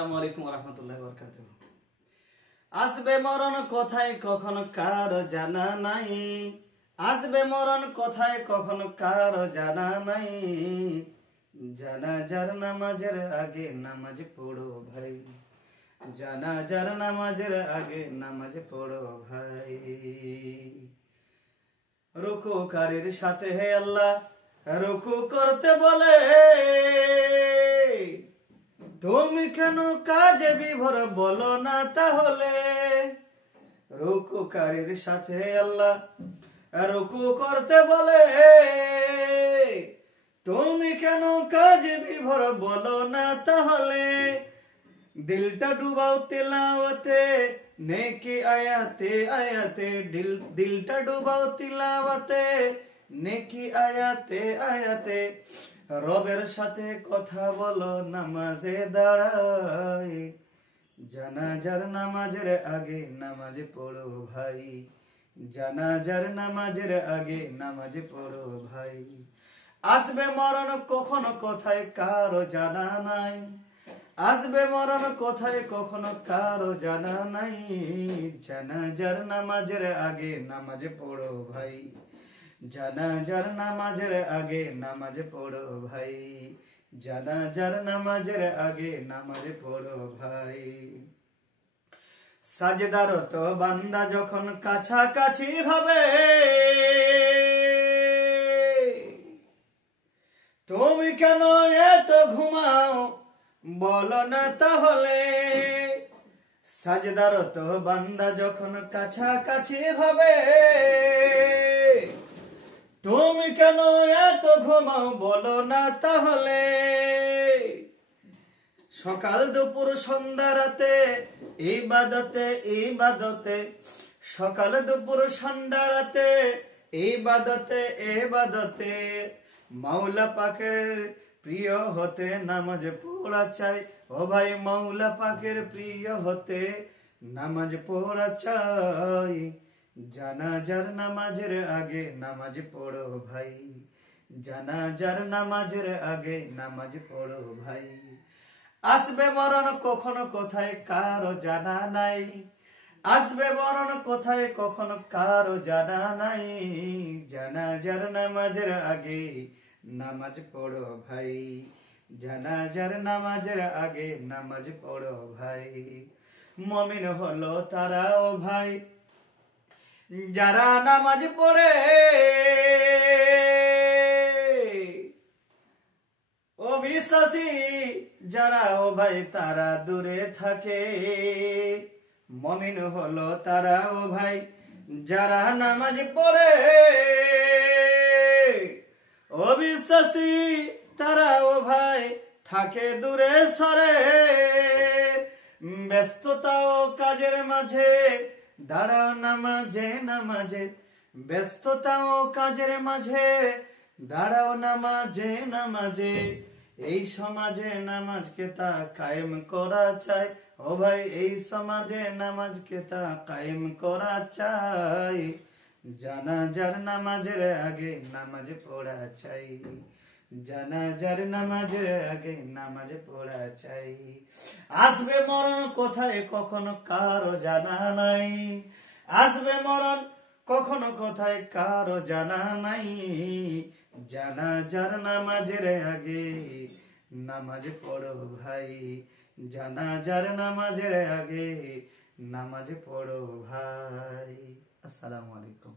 আসসালামু আলাইকুম ওয়া রাহমাতুল্লাহি ওয়া বারাকাতুহু। আসবে মরণ কোথায় কখনো কারো জানা নাই, আসবে মরণ কোথায় কখনো কারো জানা নাই। জানাজার নামাজের আগে নামাজ পড়ো ভাই, জানাজার নামাজের আগে নামাজ পড়ো ভাই। রুকুকারীর সাথে হে আল্লাহ রুকু করতে বলে, তুমি কেন কাজে বিভোর বলো না তাহলে। রুকুকারীর সাথে আল্লাহ রুকু করতে বলে, তুমি কেন কাজে বিভোর বলো না তাহলে। দিলটা ডুবাও তিলাওয়াতে নেকি আয়াতে আয়াতে, দিলটা ডুবাও তিলাওয়াতে নেকি আয়াতে আয়াতে। রবের সাথে কথা বলো নামাজে দাঁড়াই, জানাজার নামাজের আগে নামাজ পড়ো ভাই, জানাজার নামাজের আগে নামাজ পড়ো ভাই। আসবে মরণ কখনো কোথায় কারো জানা নাই, আসবে মরণ কোথায় কখনো কারো জানা নাই। জানাজার নামাজের আগে নামাজ পড়ো ভাই, জানাজার নামাজের আগে নামাজ পড়ো ভাই, জানাজার নামাজের আগে নামাজ পড়ো ভাই। সাজদারত বান্দা যখন কাছাকাছি হবে, তুমি কেন এত ঘুমাও বলো না তাহলে। সাজদারত বান্দা যখন কাছাকাছি হবে, তুমি কেন এত ঘুমাও বলো না তাহলে। সকাল দুপুর সন্ধ্যা রাতে ইবাদতে ইবাদতে, সকাল দুপুর সন্ধ্যা রাতে ইবাদতে ইবাদতে। মাওলা পাকের প্রিয় হতে নামাজ পড়া চাই, ও ভাই মাওলা পাকের প্রিয় হতে নামাজ পড়া চাই। জানাজার নামাজের আগে নামাজ পড়ো ভাই, জানাজার নামাজের আগে নামাজ পড়ো ভাই। আসবে মরণ কখনো কোথায় কারো জানা নাই, আসবে মরণ কোথায় কখনো কারো জানা নাই। জানাজার নামাজের আগে নামাজ পড়ো ভাই, জানাজার নামাজের আগে নামাজ পড়ো ভাই। মুমিন হলো তারা ও ভাই যারা নামাজ পড়ে, অবিশ্বাসী যারা ও ভাই তারা দূরে থাকে। মুমিন হলো তারা ও ভাই যারা নামাজ পড়ে, অবিশ্বাসী তারা ও ভাই থাকে দূরে সরে। ব্যস্ততা ও কাজের মাঝে দাঁড়াও নামাজে নামাজে, ব্যস্ততা ও কাজের মাঝে দাঁড়াও নামাজে নামাজে। এই সমাজে নামাজকে তা কায়েম করা চাই, ও ভাই এই সমাজে নামাজকে তা কায়েম করা চাই। জানাজার নামাজের আগে নামাজ পড়া চাই, জানাজার নামাজের আগে নামাজ পড়া চাই। আসবে মরণ কোথায় কখনো কারো জানা নাই, আসবে মরণ কখনো কোথায় কারো জানা নাই। জানাজার নামাজের আগে নামাজ পড়ো ভাই, জানাজার নামাজের আগে নামাজ পড়ো ভাই। আসসালামু আলাইকুম।